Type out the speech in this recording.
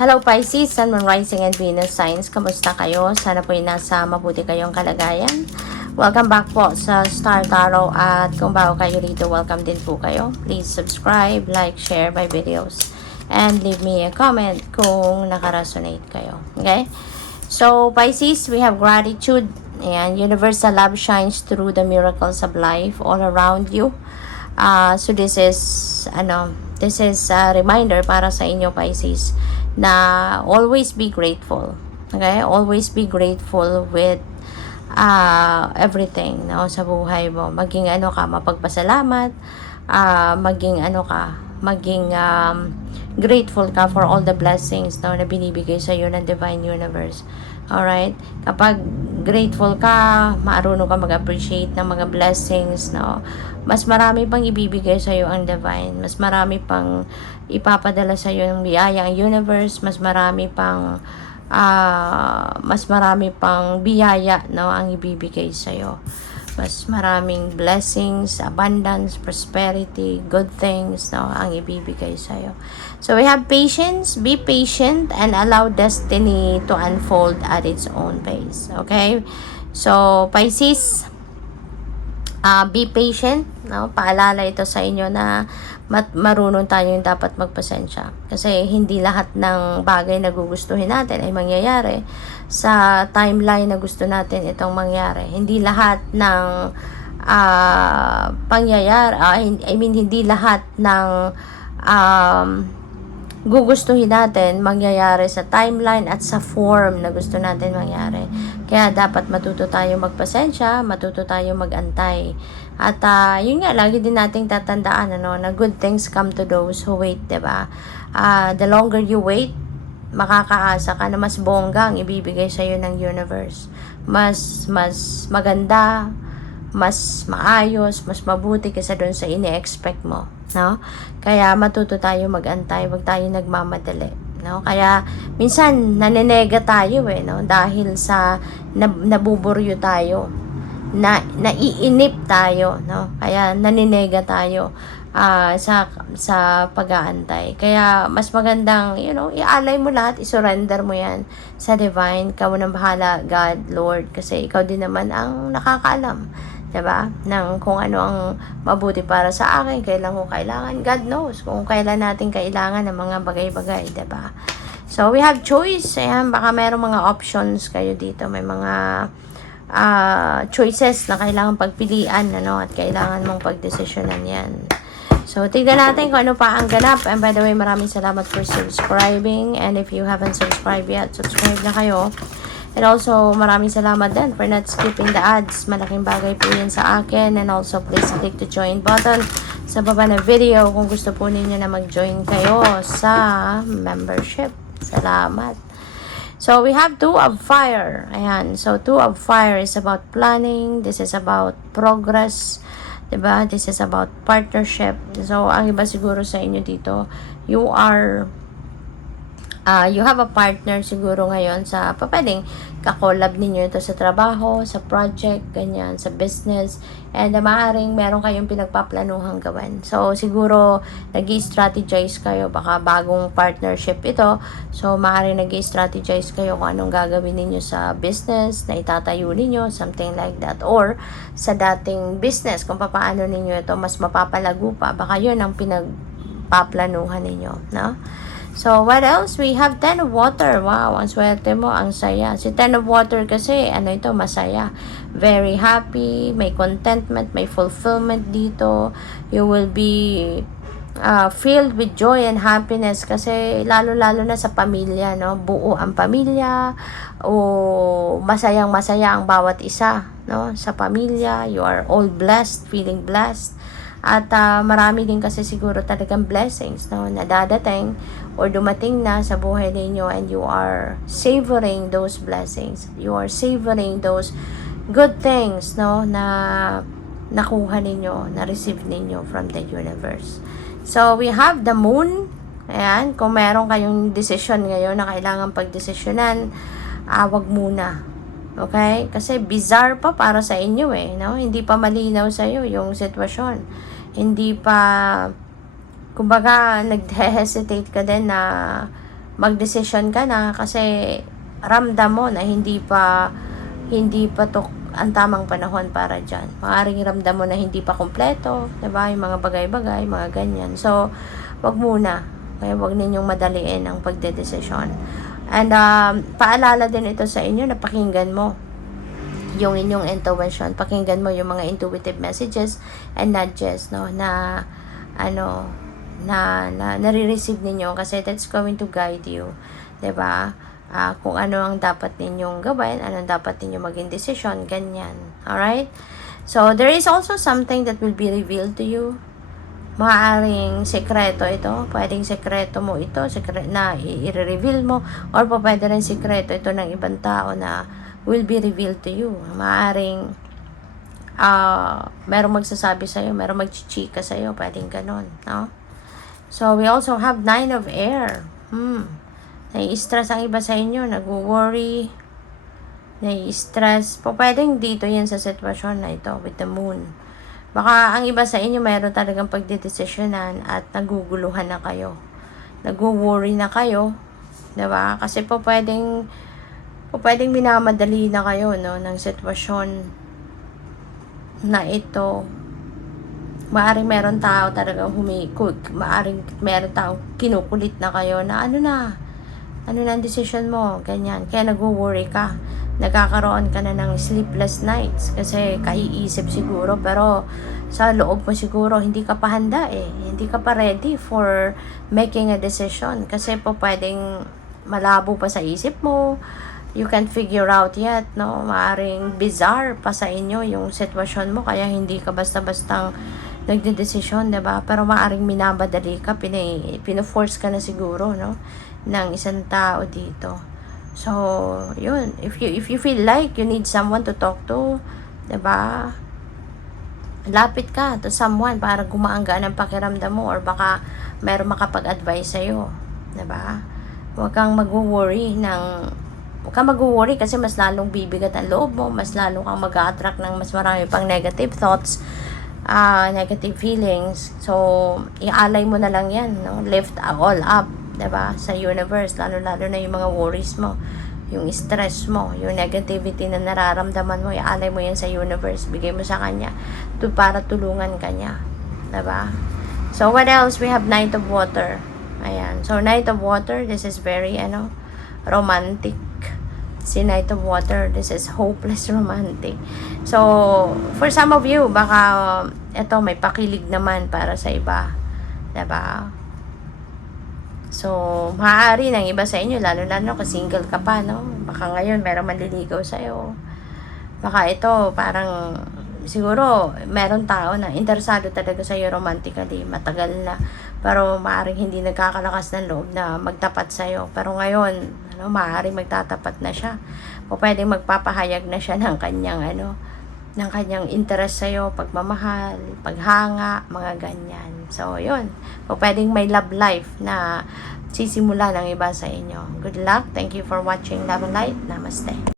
Hello Pisces, Sun, Moon, Rising, and Venus signs. Kamusta kayo? Sana po nasa mabuti kayong kalagayan. Welcome back po sa Star Tarot at kung bago kayo rito, welcome din po kayo. Please subscribe, like, share my videos, and leave me a comment kung nakaresonate kayo. Okay? So Pisces, we have gratitude and universal love shines through the miracles of life all around you. So this is a reminder para sa inyo Pisces na always be grateful. Okay? Always be grateful with everything, no, sa buhay mo. Maging mapagpasalamat, maging grateful ka for all the blessings, no, na binibigay sa iyo ng Divine Universe. Alright? Kapag grateful ka, marunong ka mag-appreciate ng mga blessings, no, mas marami pang ibibigay sa iyo ang Divine. Mas marami pang ipapadala sa iyo ng biyaya ang universe. Mas marami pang biyaya, no, ang ibibigay sa iyo. Mas maraming blessings, abundance, prosperity, good things, no, ang ibibigay sa iyo. So we have patience. Be patient and allow destiny to unfold at its own pace. Okay? So Pisces, be patient, no? Paalala ito sa inyo na marunong tayo yung dapat magpasensya. Kasi hindi lahat ng bagay na gugustuhin natin ay mangyayari sa timeline na gusto natin itong mangyari. Hindi lahat ng pangyayari, hindi lahat ng gugustuhin natin mangyayari sa timeline at sa form na gusto natin mangyari. Kaya dapat matuto tayo magpasensya, matuto tayo magantay. At yun nga, lagi din nating tatandaan na good things come to those who wait, diba? The longer you wait, makakaasa ka na mas bongga ang ibibigay sa iyo ng universe. Mas maganda, mas maayos, mas mabuti kaysa doon sa ini-expect mo, no? Kaya matuto tayo magantay, wag tayo nagmamadali, no? Kaya minsan nanenega tayo no, dahil sa nabuburyo tayo, naiinip tayo, no? Kaya naninega tayo sa pag-aantay. Kaya mas magandang, ialay mo lahat, isurrender mo yan sa Divine. Ikaw nang bahala, God, Lord, kasi ikaw din naman ang nakakaalam, diba? Ng kung ano ang mabuti para sa akin, kailan ko kailangan. God knows kung kailan natin kailangan ng mga bagay-bagay, diba? So, we have choice. Ayan, baka mayroong mga options kayo dito. May mga choices na kailangan pagpilian, at kailangan mong pagdesisyonan yan. So, tignan natin kung ano pa ang ganap. And by the way, maraming salamat for subscribing. And if you haven't subscribed yet, subscribe na kayo. And also, maraming salamat din for not skipping the ads. Malaking bagay po yan sa akin. And also, please click the join button sa baba ng video kung gusto po ninyo na mag-join kayo sa membership. Salamat. So, we have Two of Fire. Ayan. So, Two of Fire is about planning. This is about progress. Diba? This is about partnership. So, ang iba siguro sa inyo dito, you have a partner siguro ngayon sa pwedeng kakolab ninyo ito sa trabaho, sa project, ganyan, sa business, and maaaring meron kayong pinagpaplanuhang gawin. So, siguro nag-i-strategize kayo, baka bagong partnership ito, so maaaring nag-i-strategize kayo kung anong gagawin ninyo sa business na itatayo ninyo, something like that, or sa dating business, kung paano ninyo ito mas mapapalago pa, baka yun ang pinagpaplanuhan ninyo, no? So, what else? We have Ten of Water. Wow, ang swerte mo, ang saya. Si Ten of Water kasi, masaya. Very happy, may contentment, may fulfillment dito. You will be filled with joy and happiness kasi lalo-lalo na sa pamilya, no? Buo ang pamilya, o masayang-masaya ang bawat isa, no? Sa pamilya, you are all blessed, feeling blessed. At marami din kasi siguro talagang blessings, no, na dadating or dumating na sa buhay ninyo, and you are savoring those blessings. You are savoring those good things, no, na nakuha ninyo, na-receive ninyo from the universe. So, we have the Moon. Ayan, kung meron kayong decision ngayon na kailangan pagdesisyonan, wag muna. Okay? Kasi bizarre pa para sa inyo no? Hindi pa malinaw sa iyo yung sitwasyon. Hindi pa, kumbaga, nag-hesitate ka din na magdesisyon ka na kasi ramdam mo na hindi pa to ang tamang panahon para dyan. Maaaring ramdam mo na hindi pa kompleto, diba? Yung mga bagay-bagay, mga ganyan. So, wag muna. Kaya wag ninyong madaliin ang pagdedesisyon. And, paalala din ito sa inyo na pakinggan mo yung inyong intuition. Pakinggan mo yung mga intuitive messages and nudges, no? Na nare-receive ninyo kasi that's going to guide you. Diba? Kung ano ang dapat ninyong gawin, anong dapat ninyong maging decision, ganyan. Alright? So, there is also something that will be revealed to you. Maaaring sekreto ito. Pwedeng sekreto mo ito, na i-reveal mo. Or pwede rin sekreto ito ng ibang tao na will be revealed to you. Maaaring merong magsasabi sa'yo, merong magchichika sa'yo. Pwedeng ganon. No? So, we also have 9 of air. Nai-stress ang iba sa inyo, nag-worry, nai-stress. Pwedeng dito yan sa sitwasyon na ito with the moon. Baka ang iba sa inyo mayroon talagang pagdedesisyonan at naguguluhan na kayo. Nag-worry na kayo, diba? Kasi pwedeng minamadali na kayo, no, ng sitwasyon na ito. Maaring meron tao talagang humikot. Maaring meron tao kinukulit na kayo na ano na ang decision mo, ganyan. Kaya nag-worry ka. Nagkakaroon ka na ng sleepless nights kasi kaiisip siguro, pero sa loob mo siguro hindi ka pa handa hindi ka pa ready for making a decision kasi pwedeng malabo pa sa isip mo, you can't figure out yet, no? Maaring bizarre pa sa inyo yung sitwasyon mo kaya hindi ka basta-bastang nagdedesisyon, diba? Pero maaring minabadali ka, pino-force ka na siguro, no, ng isang tao dito. So, yun. If you feel like you need someone to talk to, diba? Lapit ka to someone para gumaanggaan ang pakiramdam mo or baka mayroong makapag-advise sa'yo. Diba? Huwag kang mag-worry kasi mas lalong bibigat ang loob mo, mas lalong kang mag-attract ng mas marami pang negative thoughts, negative feelings. So, ialay mo na lang yan, no? Lift all up, diba? Sa universe, lalo na yung mga worries mo, yung stress mo, yung negativity na nararamdaman mo, ialay mo yan sa universe, bigay mo sa kanya para tulungan kanya, diba? So, what else? We have Knight of Water. Ayan. So, Knight of Water, this is very, romantic. Si Knight of Water, this is hopeless romantic. So, for some of you, baka ito may pakilig naman para sa iba. Diba? So, maaari ng iba sa inyo, lalo kasi single ka pa, no? Baka ngayon, merong manliligaw sa'yo. Baka ito, parang, siguro, meron tao na interesado talaga sa'yo romantically, matagal na. Pero maaaring hindi nagkakalakas ng loob na magtapat sa'yo. Pero ngayon, maaaring magtatapat na siya. O pwedeng magpapahayag na siya ng kanyang, ng kanyang interest sa'yo, pagmamahal, paghanga, mga ganyan. So, yun. O pwedeng may love life na sisimula ng iba sa inyo. Good luck. Thank you for watching Love and Light. Namaste.